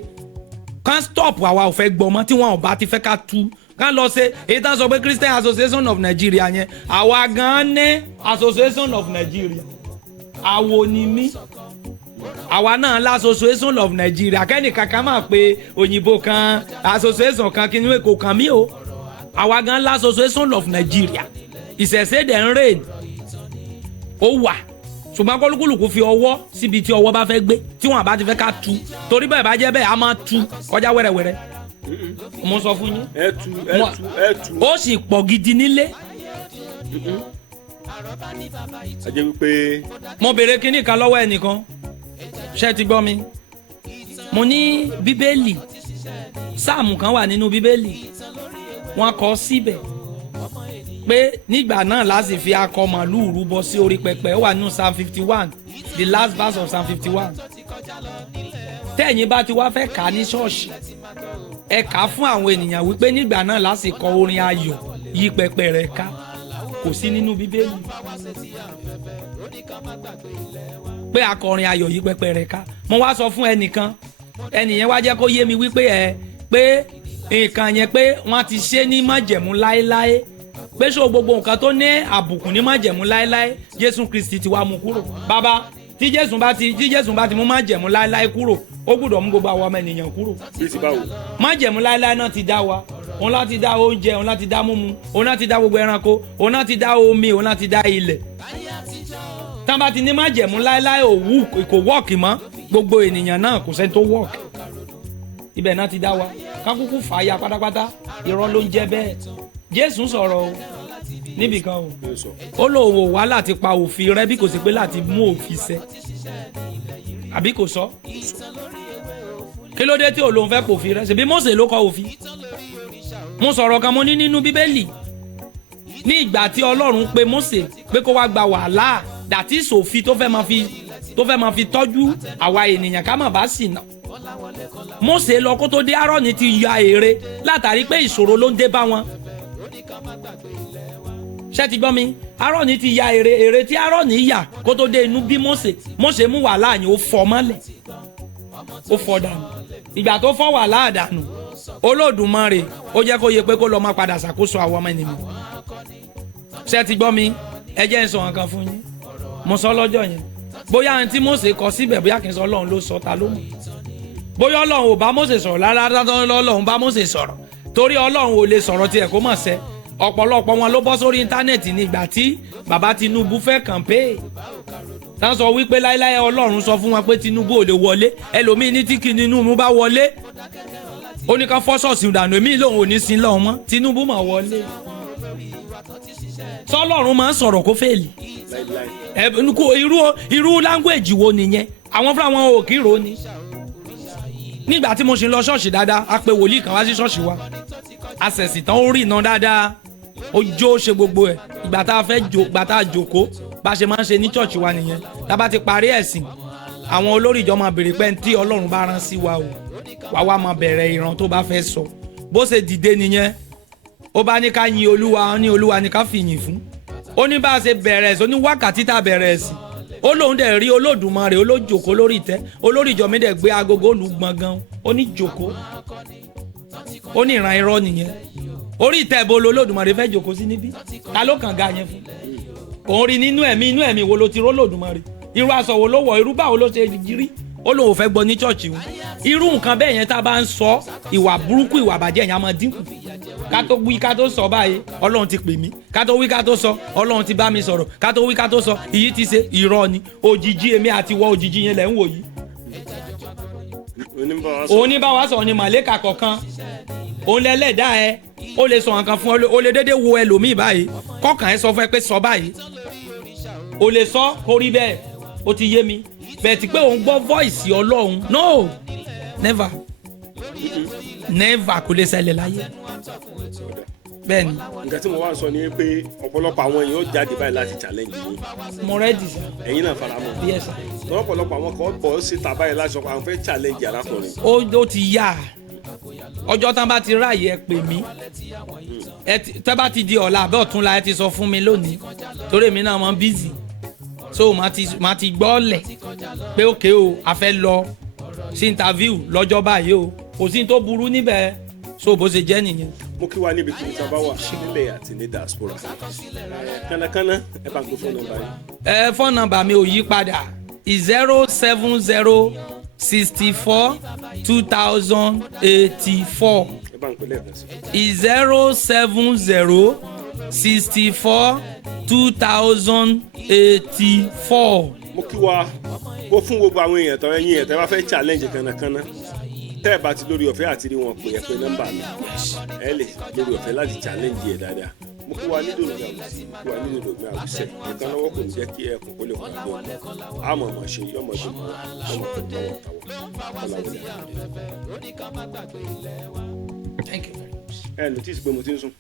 kan stop àwa ò fẹ́ gbọmọ tí wọn ò bá ti fẹ́ ká tú kán lọ ṣe èyí tá a sọ pé Christian Association of Nigeria yẹn àwa gan ní Association of Nigeria àwo ni mí àwa náà la Association of Nigeria kẹ́ni kankan máa pe òyìnbó kan association kan kí ni kò kàn mí o àwa gan la Association of Nigeria ìṣẹ̀ṣe dẹ̀ ń rèé ó wà ṣùgbọ́n kólúkúlùkù fi ọwọ́ síbi tí ọwọ́ bá fẹ́ gbé tí wọ́n bá ti fẹ́ ká tú torí bẹ́ẹ̀ bá jẹ́ bẹ́ẹ̀ a máa tú kọjá wẹ́rẹ́wẹ́rẹ́ mo sọ fún yín ẹ tú ó sì pọ̀ gidi nílé. a jẹ́ wípé. mo béèrè kinní kan lọ́wọ́ ẹnìkan ṣé ti gbọ́ mi mo ní bíbélì sáàmù kan wà nínú bíbélì wọ́n kọ síbẹ̀ pé nígbà náà láti fi akọ màlúù rúbọ sí orí pẹpẹ ó wà nínú Psalm 51 the last verse of Psalm 51 tẹ́yìn bá ti wá fẹ́ kà á ní ṣọ́ọ̀ṣì ẹ kà á fún àwọn ènìyàn wípé nígbà náà láti kọ orin ayọ̀ yí pẹpẹ rẹ̀ ká kò sí nínú bíbélì pé akọrin ayọ̀ yí pẹpẹ rẹ̀ ká mo wá sọ fún ẹnìkan ẹnìyẹn wá jẹ́ kó yé mi wípé pé nǹkan yẹn pé wọ́n ti ṣe ní májẹ̀mú láéláé pé ṣó gbogbo nǹkan tó ní àbùkù ní májẹ̀mú láéláé Jésù Kristi ti wá mú kúrò bàbá tí Jésù bá ti mú májẹ̀mú láéláé kúrò ó gbọ́dọ̀ mú gbogbo àwọn ọmọ ènìyàn kúrò. májẹ̀mú láéláé náà ti dá wa òun láti dá oúnjẹ òun láti dá mímu òun láti dá gbogbo ẹranko òun láti dá omi òun láti dá ilẹ̀. tán bá ti ní májẹ̀mú láéláé òwú kò wọ́ọ̀kì mọ́ gbogbo ènìyàn náà kò sẹ́ni tó wọ́ọ̀kì. ibẹ̀ náà ti dá wa ká kúkú fàáya pátápátá irọ́ ló ń jẹ́ bẹ́ẹ̀ Jésù sọ̀rọ̀ o níbì kan o ló sọ. ó lóun ò wá láti pa òfin rẹ bí kò sí pé láti mú òfin ṣẹ àbí kò sọ kí ló dé tí ò lóun fẹ́ pòfin rẹ ṣebí Mósè ló kọ òfin mo sọ̀rọ̀ kan mo ní nínú bíbélì ní ìgbà tí Ọlọ́run pe Mósè pé kó wá gba wàhálà dàtí sòfin tó fẹ́ máa fi tọ́jú àwa ènìyàn ká má bá sì nà Mósè lọ kó tó dé Áárónì ti ya ère látàrí pé ìṣòro ló ń dé bá wọn ṣé ti gbọ́ mi Áárónì ti ya ère tí Áárónì yà kó tó dé inú bí Mósè mú wàhálà yẹn ó fọ́ mọ́lẹ̀ ó fọ́ dànù ìgbà tó fọ́ wàhálà dànù Olódùmarè ó jẹ́ kó yẹ pé kó lọ́ọ́ máa padà ṣàkóso àwọn ọmọ ènìyàn ṣé ti gbọ́ mi ẹ jẹ́ n sọ nǹkan fún yín mo sọ lọ́jọ́ yẹn bóyá ohun tí Mósè kọ síbẹ̀ bóyá kì í sọ Ọlọ́run ló sọ ta ló mọ̀ bóyá Ọlọ́run ò bá Mósè sọ̀rọ̀ rárá Ọlọ́run bá Mósè sọ̀rọ̀ torí Ọlọ́run ò lè sọ̀rọ̀ tiẹ̀ kó mọ̀ sẹ́ ọ̀pọ̀lọpọ̀ wọn ló bọ́ sórí íńtánẹ́ẹ̀tì ní ìgbà tí bàbá Tinubu fẹ́ kàmpé tá sọ wípé láíláí Ọlọ́run sọ fún wọn pé Tinubu ò lè wọlé ẹlòmíín ní tí Tinubu bá wọlé ó ní ká fọ́ ṣọ́ọ̀ṣì dànù èmi lòun ò ní sin lọ́hùn mọ́ Tinubu mà wọlé sọlọ́run máa ń sọ̀rọ̀ kó fèèlì irú language wo nìyẹn àwọn fúnra wọn ò kí ro ni nígbà tí mo ṣe lọ ṣọ́ọ̀ṣì dáadáa a pe wòlíì kan wá sí ṣọ́ọ̀ṣì wa a ṣẹ̀sì tán ó rí iná dáadáa ó jó ṣe gbogbo ẹ̀ ìgbà tá a jòkó bá a ṣe máa ń ṣe ní ṣọ́ọ̀ṣì wa nìyẹn tá a bá ti parí ẹ̀sìn àwọn olórí ìjọ máa béèrè pé tí Ọlọ́run bá rán sí wa o wá máa bẹ̀rẹ̀ ìran tó bá fẹ́ sọ bó ṣe dìde nìyẹn ó bá ní ká yin Olúwa ní Olúwa ní ká fìyìn fún ó ní bá a ṣe bẹ̀rẹ̀ ẹ̀sìn ó ní wákàtí tá a bẹ̀rẹ̀ ẹ̀sìn ó lóun dẹ̀ rí Olódùmarè olójòkó lórí ìtẹ́ olórí ìjọ mi dẹ̀ gbé agogo lù gbọ̀ngàn ó ní jòkó ó ní ìran irọ́ nìyẹn orí ìtẹ́ ibo Olódùmarè fẹ́ jòkó sí níbí ta ló kàn ga yẹn fún òun rí nínú ẹ̀mí wo ló ti ró Olódùmarè irú aṣọ wo ló wọ̀ irú báwo ló ṣe jírí ó lóun ò fẹ́ gbọ́ ní ṣọ́ọ̀ṣì wọn irú nǹkan bẹ́ẹ̀ yẹn tá a bá ń sọ ìwà burúkú ìwà bàjẹ́ yẹn á máa dínkù ká tó wí ká tó sọ báyìí Ọlọ́run ti pè mí ká tó wí ká tó sọ Ọlọ́run ti bá mi sọ̀rọ̀ ká tó wí ká tó sọ ìyí ti ṣe irọ́ ni òjijì èmi àti wọ òjijì yẹn lẹ̀ ń wò yìí. òun ní bá wa sọ ni màlẹ́kà kọ̀ọ̀kan òun lẹ́lẹ́dá ẹ ó lè sọ nǹkan fún ọ ó lè dédé wo ẹlòmíì báyìí kọ́kàn ẹ sọ fún ẹ pé sọ báyìí ó lè sọ orí bẹ́ẹ̀ ó ti yé mi bẹ́ẹ̀ ti pé òun gbọ́ voice Ọlọ́run no never kò lè ṣẹlẹ̀ láyé bẹ́ẹ̀ni. nǹkan tí mo wá sọ ni pé ọ̀pọ̀lọpọ̀ àwọn èèyàn ó jáde báyìí láti challenge yín. mo rẹ́dì sí. ẹ̀yin náà fara mọ́. yes sir. ọ̀pọ̀lọpọ̀ àwọn kan bọ̀ síta báyìí láti sọ pé àwọn fẹ́ challenge arákùnrin. ó ti yá ọjọ́ tán bá ti ráàyè ẹ pè mí tẹ́ bá ti di ọ̀la àbẹ́ ọ̀túnla ẹ ti sọ fún mi lónìí torí èmi náà mọ̀ busy so màá ti gbọ́ ọ̀lẹ̀ pé òkè o a fẹ́ lọ sí interview lọ́jọ́ báyìí o kò sí tó burú níbẹ̀ so bó ṣe jẹ́ nìyẹn. mo kí wa níbi tí mo bá wà nílẹ̀ àti ní diaspora kánnakánná ẹ bá ń gbé fóònù nọ́mbà yìí. fóònù nọ́mbà mi ò yí padà 070 64 2084. ẹ bá ń pè lẹ́ẹ̀kan sí. 070 64 2084. mo kí wa ó fún gbogbo àwọn èèyàn tó ẹ̀yin ẹ̀ tẹ́ bá fẹ́ challenge kánnakánná tẹ́ ẹ bá ti lórí ọ̀fẹ́ àti rí wọn pè é pé nọ́mbà mi ẹ lè lórí ọ̀fẹ́ láti challenge ẹ̀ dáadáa mo kí wa nílò mi àwùsẹ̀ nǹkan lọ́wọ́ kò ní jẹ́ kí ẹkùn kó lè wà lórí àmọ́ ọmọ ṣe yọmọ tó mọ ọmọ tó tọwọ́ Thank you very much. ẹ notice pé mo ti ń sùn.